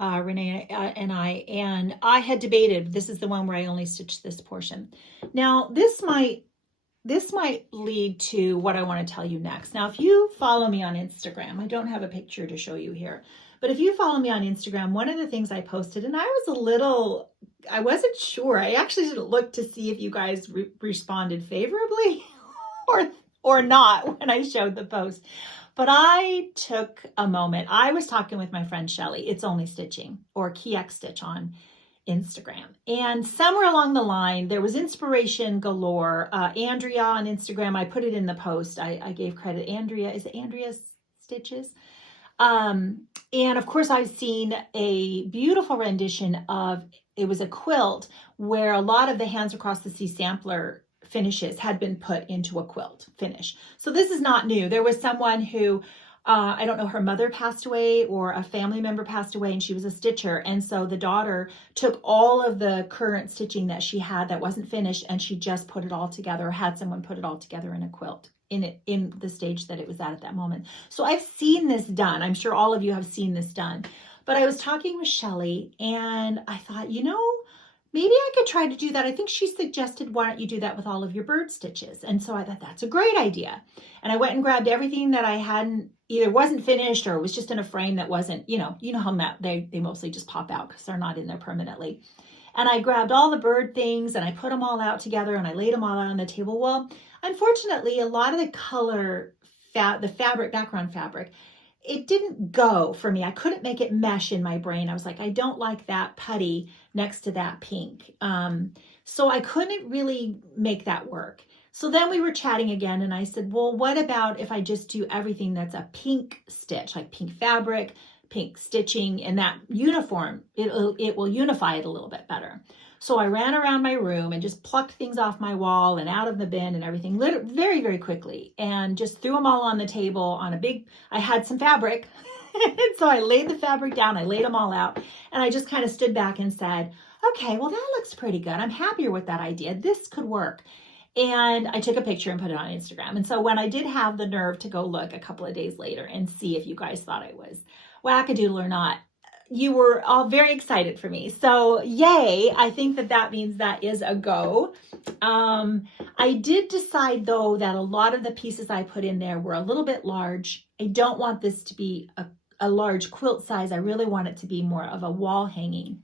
Renee and I had debated, this is the one where I only stitched this portion. Now, this might lead to what I want to tell you next. Now, if you follow me on Instagram, I don't have a picture to show you here, but if you follow me on Instagram, one of the things I posted, and I wasn't sure. I actually didn't look to see if you guys responded favorably or not when I showed the post. But I took a moment. I was talking with my friend Shelly, It's Only Stitching, or KeyX Stitch on Instagram. And somewhere along the line, there was inspiration galore. Andrea on Instagram, I put it in the post. I gave credit. Andrea, is it Andrea Stitches? And of course, I've seen a beautiful rendition of, it was a quilt where a lot of the Hands Across the Sea sampler finishes had been put into a quilt finish. So this is not new. There was someone who, I don't know, her mother passed away or a family member passed away and she was a stitcher. And so the daughter took all of the current stitching that she had that wasn't finished and she just put it all together, or had someone put it all together in a quilt in the stage that it was at that moment. So I've seen this done. I'm sure all of you have seen this done. But I was talking with Shelly and I thought, maybe I could try to do that. I think she suggested, why don't you do that with all of your bird stitches? And so I thought that's a great idea. And I went and grabbed everything that I hadn't, either wasn't finished or was just in a frame that wasn't, you know how they mostly just pop out because they're not in there permanently. And I grabbed all the bird things and I put them all out together and I laid them all out on the table. Well, unfortunately, a lot of the color, the fabric, background fabric, it didn't go for me. I couldn't make it mesh in my brain. I was like, I don't like that putty next to that pink. So I couldn't really make that work. So then we were chatting again and I said, well, what about if I just do everything that's a pink stitch, like pink fabric, pink stitching, and that uniform, it will unify it a little bit better. So I ran around my room and just plucked things off my wall and out of the bin and everything very, very quickly, and just threw them all on the table on I had some fabric. And so I laid the fabric down, I laid them all out, and I just kind of stood back and said, okay, well, that looks pretty good. I'm happier with that idea. This could work. And I took a picture and put it on Instagram. And so when I did have the nerve to go look a couple of days later and see if you guys thought I was wackadoodle or not, you were all very excited for me. So yay, I think that means that is a go. I did decide though that a lot of the pieces I put in there were a little bit large. I don't want this to be a large quilt size. I really want it to be more of a wall hanging.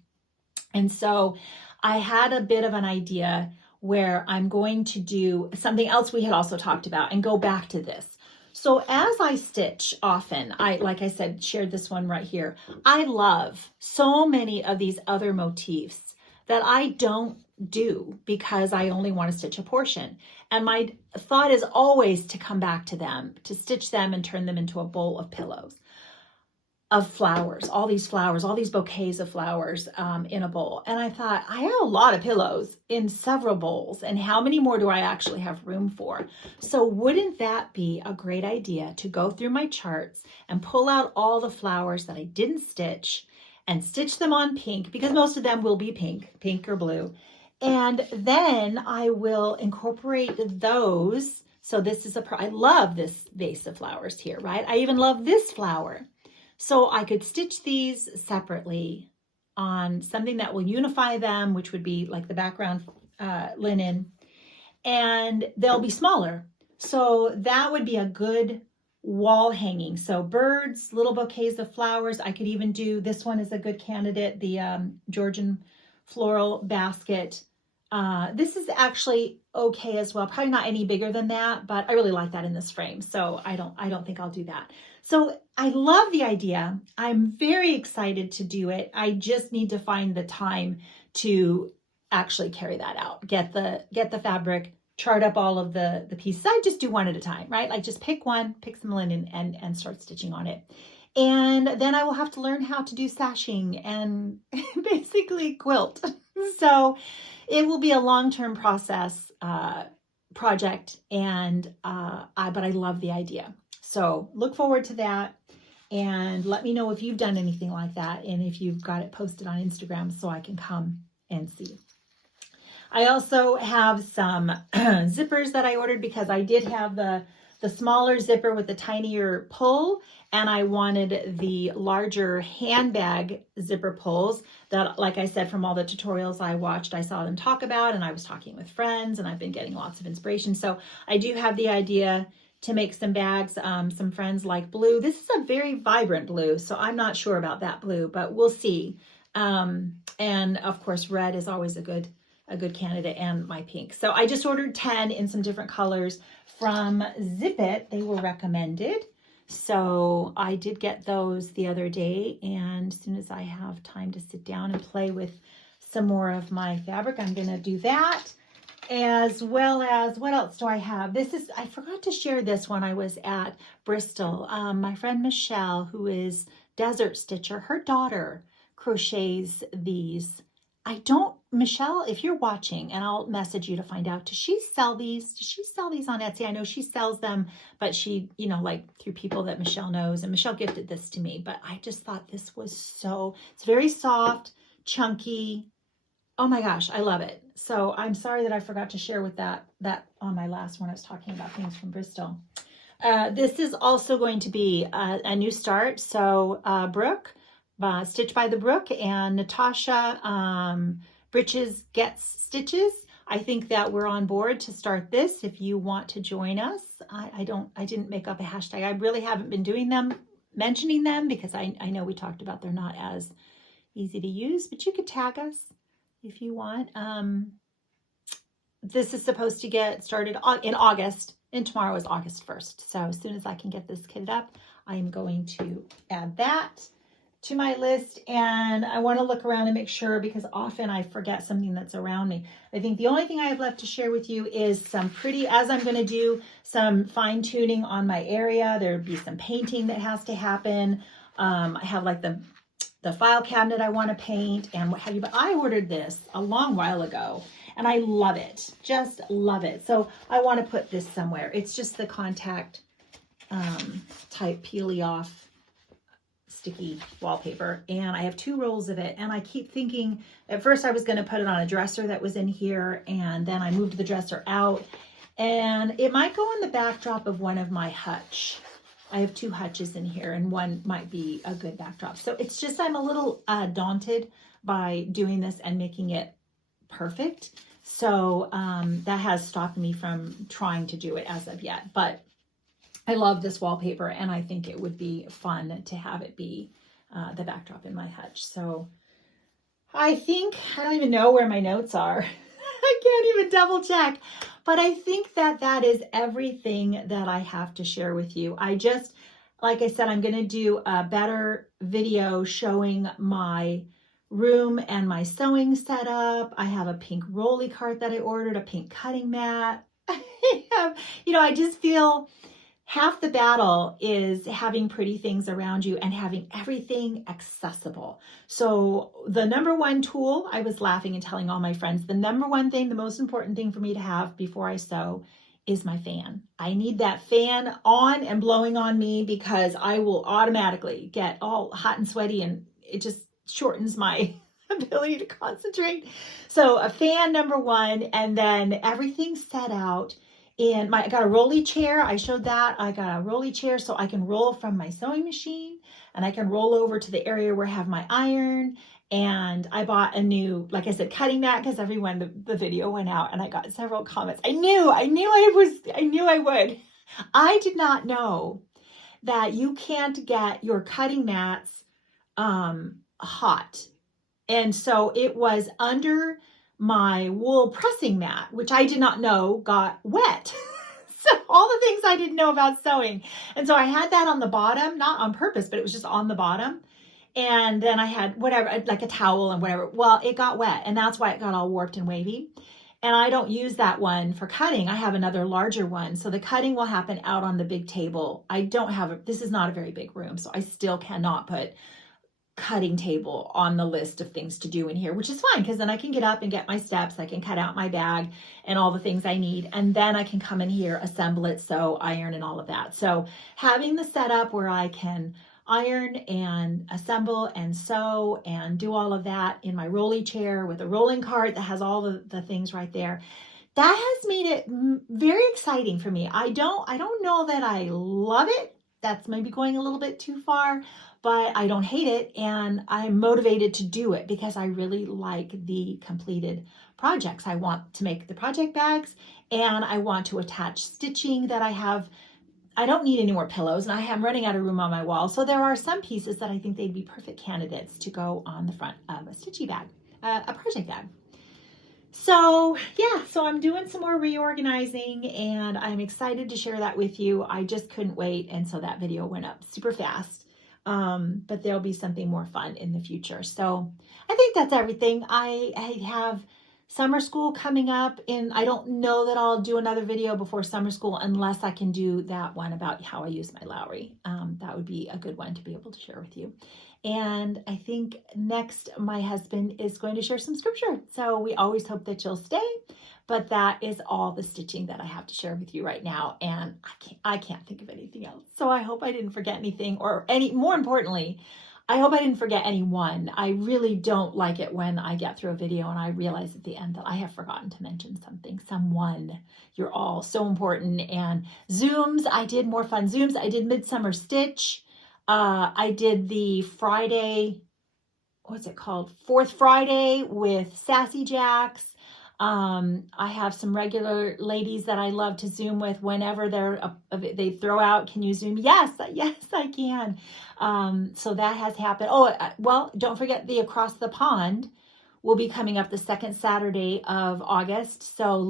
And so I had a bit of an idea where I'm going to do something else we had also talked about and go back to this. So as I stitch often, like I said, shared this one right here. I love so many of these other motifs that I don't do because I only want to stitch a portion. And my thought is always to come back to them, to stitch them and turn them into a bowl of pillows. of flowers, all these bouquets of flowers in a bowl. And I thought, I have a lot of pillows in several bowls, and how many more do I actually have room for? So wouldn't that be a great idea to go through my charts and pull out all the flowers that I didn't stitch and stitch them on pink, because most of them will be pink or blue. And then I will incorporate those. So this is I love this vase of flowers here, right? I even love this flower. So I could stitch these separately on something that will unify them, which would be like the background linen, and they'll be smaller. So that would be a good wall hanging. So birds, little bouquets of flowers. I could even do, this one is a good candidate, the Georgian floral basket. This is actually okay as well. Probably not any bigger than that, but I really like that in this frame. So I don't think I'll do that. So I love the idea. I'm very excited to do it. I just need to find the time to actually carry that out. Get the fabric, chart up all of the pieces. I just do one at a time, right? Like just pick one, pick some linen and start stitching on it. And then I will have to learn how to do sashing and basically quilt. So it will be a long-term process project, and but I love the idea. So look forward to that, and let me know if you've done anything like that, and if you've got it posted on Instagram so I can come and see. I also have some zippers that I ordered, because I did have the smaller zipper with the tinier pull, and I wanted the larger handbag zipper pulls that, like I said, from all the tutorials I watched, I saw them talk about, and I was talking with friends, and I've been getting lots of inspiration. So I do have the idea to make some bags. Some friends like blue. This is a very vibrant blue, so I'm not sure about that blue, but we'll see. And of course, red is always a good candidate, and my pink. So I just ordered 10 in some different colors from Zip It. They were recommended. So I did get those the other day, and as soon as I have time to sit down and play with some more of my fabric, I'm going to do that. As well as, what else do I have? I forgot to share this when I was at Bristol. My friend Michelle, who is Desert Stitcher, her daughter crochets these. Michelle, if you're watching, and I'll message you to find out, does she sell these? Does she sell these on Etsy? I know she sells them, but she, like through people that Michelle knows, and Michelle gifted this to me, but I just thought this was it's very soft, chunky. Oh my gosh, I love it. So I'm sorry that I forgot to share with that on my last one. I was talking about things from Bristol. This is also going to be a new start. So Brooke, Stitch by the Brook, and Natasha Britches Gets Stitches. I think that we're on board to start this. If you want to join us, I didn't make up a hashtag. I really haven't been mentioning them, because I know we talked about they're not as easy to use, but you could tag us if you want. This is supposed to get started in August, and tomorrow is August 1st. So as soon as I can get this kitted up, I'm going to add that to my list. And I want to look around and make sure, because often I forget something that's around me. I think the only thing I have left to share with you is as I'm going to do some fine tuning on my area, there'd be some painting that has to happen. I have like the file cabinet I want to paint and what have you, but I ordered this a long while ago and I love it, just love it. So I want to put this somewhere. It's just the contact type peely off sticky wallpaper, and I have 2 rolls of it, and I keep thinking, at first I was going to put it on a dresser that was in here, and then I moved the dresser out, and it might go in the backdrop of one of my hutch. I have 2 hutches in here, and one might be a good backdrop. So it's just, I'm a little daunted by doing this and making it perfect. So that has stopped me from trying to do it as of yet, but I love this wallpaper, and I think it would be fun to have it be the backdrop in my hutch. So I don't even know where my notes are. I can't even double check, but I think that is everything that I have to share with you. Like I said, I'm going to do a better video showing my room and my sewing setup. I have a pink rolly cart that I ordered, a pink cutting mat. I just feel half the battle is having pretty things around you and having everything accessible. So the number one tool, I was laughing and telling all my friends, the number one thing, the most important thing for me to have before I sew is my fan. I need that fan on and blowing on me because I will automatically get all hot and sweaty, and it just shortens my ability to concentrate. So a fan, number one, and then everything set out. And I got a rolly chair. I showed that. I got a rolly chair so I can roll from my sewing machine, and I can roll over to the area where I have my iron. And I bought a new, like I said, cutting mat, because everyone, the video went out and I got several comments. I knew I would. I did not know that you can't get your cutting mats hot. And so it was under my wool pressing mat, which I did not know got wet. So all the things I didn't know about sewing. And so I had that on the bottom, not on purpose, but it was just on the bottom. And then I had whatever, like a towel and whatever. Well, it got wet, and that's why it got all warped and wavy. And I don't use that one for cutting. I have another larger one. So the cutting will happen out on the big table. I don't have, this is not a very big room, so I still cannot put cutting table on the list of things to do in here, which is fine, because then I can get up and get my steps. I can cut out my bag and all the things I need, and then I can come in here, assemble it, sew, iron, and all of that. So having the setup where I can iron and assemble and sew and do all of that in my rolly chair with a rolling cart that has all the things right there, that has made it very exciting for me. I don't know that I love it. That's maybe going a little bit too far, but I don't hate it, and I'm motivated to do it because I really like the completed projects. I want to make the project bags, and I want to attach stitching that I have. I don't need any more pillows, and I am running out of room on my wall. So there are some pieces that I think they'd be perfect candidates to go on the front of a stitchy bag, a project bag. So yeah, so I'm doing some more reorganizing, and I'm excited to share that with you. I just couldn't wait, and so that video went up super fast. But there'll be something more fun in the future. So I think that's everything. I have summer school coming up, and I don't know that I'll do another video before summer school unless I can do that one about how I use my Lowry. That would be a good one to be able to share with you. And I think next my husband is going to share some scripture. So we always hope that you'll stay, but that is all the stitching that I have to share with you right now. And I can't think of anything else. So I hope I didn't forget anything, or more importantly, I hope I didn't forget anyone. I really don't like it when I get through a video and I realize at the end that I have forgotten to mention something, someone. You're all so important. And Zooms, I did more fun Zooms. I did Midsummer Stitch. I did the Friday, what's it called? Fourth Friday with Sassy Jacks. I have some regular ladies that I love to Zoom with whenever they throw out, can you Zoom? Yes, I can. So that has happened. Oh, well, don't forget the Across the Pond will be coming up the second Saturday of August. So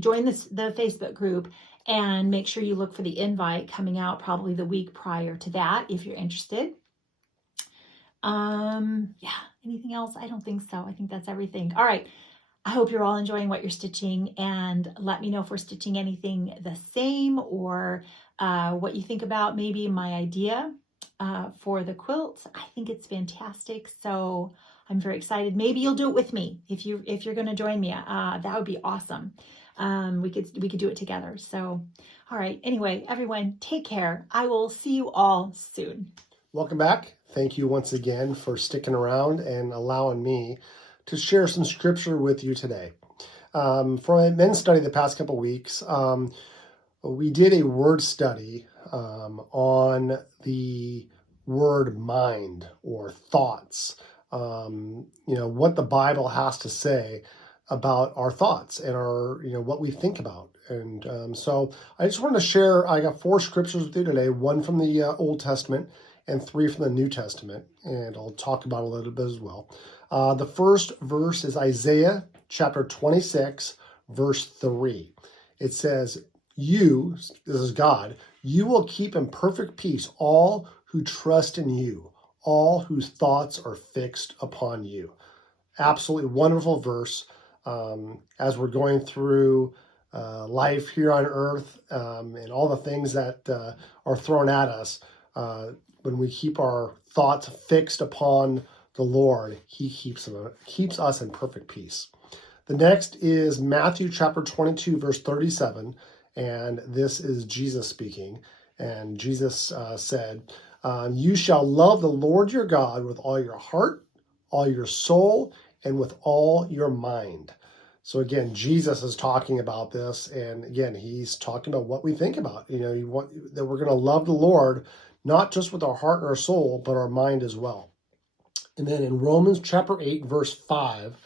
join the Facebook group, and make sure you look for the invite coming out probably the week prior to that if you're interested. Yeah, anything else? I don't think so. I think that's everything. All right. I hope you're all enjoying what you're stitching, and let me know if we're stitching anything the same, or what you think about maybe my idea for the quilt. I think it's fantastic. So I'm very excited. Maybe you'll do it with me if you're going to join me. That would be awesome. We could do it together. So, all right. Anyway, everyone, take care. I will see you all soon. Welcome back. Thank you once again for sticking around and allowing me to share some scripture with you today. For a men's study the past couple weeks, we did a word study on the word mind or thoughts. What the Bible has to say about our thoughts and our, what we think about. And so I just wanted to share, I got 4 scriptures with you today, 1 from the Old Testament and 3 from the New Testament. And I'll talk about a little bit as well. The first verse is Isaiah chapter 26, verse 3. It says, you, this is God, you will keep in perfect peace all who trust in you, all whose thoughts are fixed upon you. Absolutely wonderful verse as we're going through life here on earth, and all the things that are thrown at us, when we keep our thoughts fixed upon the Lord, he keeps us in perfect peace. The next is Matthew chapter 22, verse 37, and this is Jesus speaking. And Jesus said, you shall love the Lord your God with all your heart, all your soul, and with all your mind. So again, Jesus is talking about this, and again, he's talking about what we think about. That we're going to love the Lord, not just with our heart and our soul, but our mind as well. And then in Romans chapter 8, verse 5,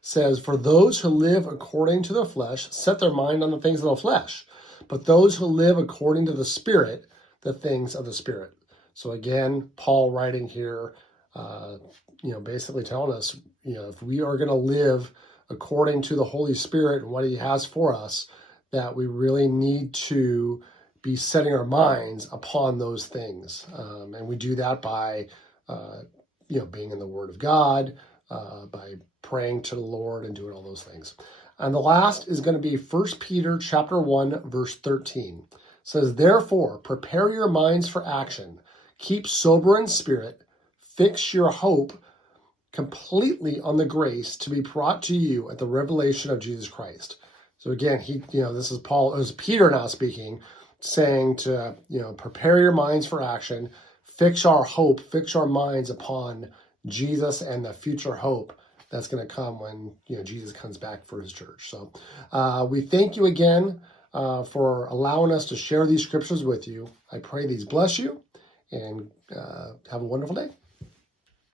says, for those who live according to the flesh set their mind on the things of the flesh, but those who live according to the Spirit, the things of the Spirit. So again, Paul writing here, basically telling us, if we are going to live according to the Holy Spirit and what he has for us, that we really need to be setting our minds upon those things. And we do that by, being in the Word of God, by praying to the Lord and doing all those things. And the last is going to be 1 Peter chapter 1, verse 13. It says, therefore, prepare your minds for action. Keep sober in spirit. Fix your hope completely on the grace to be brought to you at the revelation of Jesus Christ. So again, this is Peter now speaking, saying to, prepare your minds for action. Fix our hope, fix our minds upon Jesus and the future hope that's going to come when Jesus comes back for his church. So we thank you again for allowing us to share these scriptures with you. I pray these bless you, and have a wonderful day.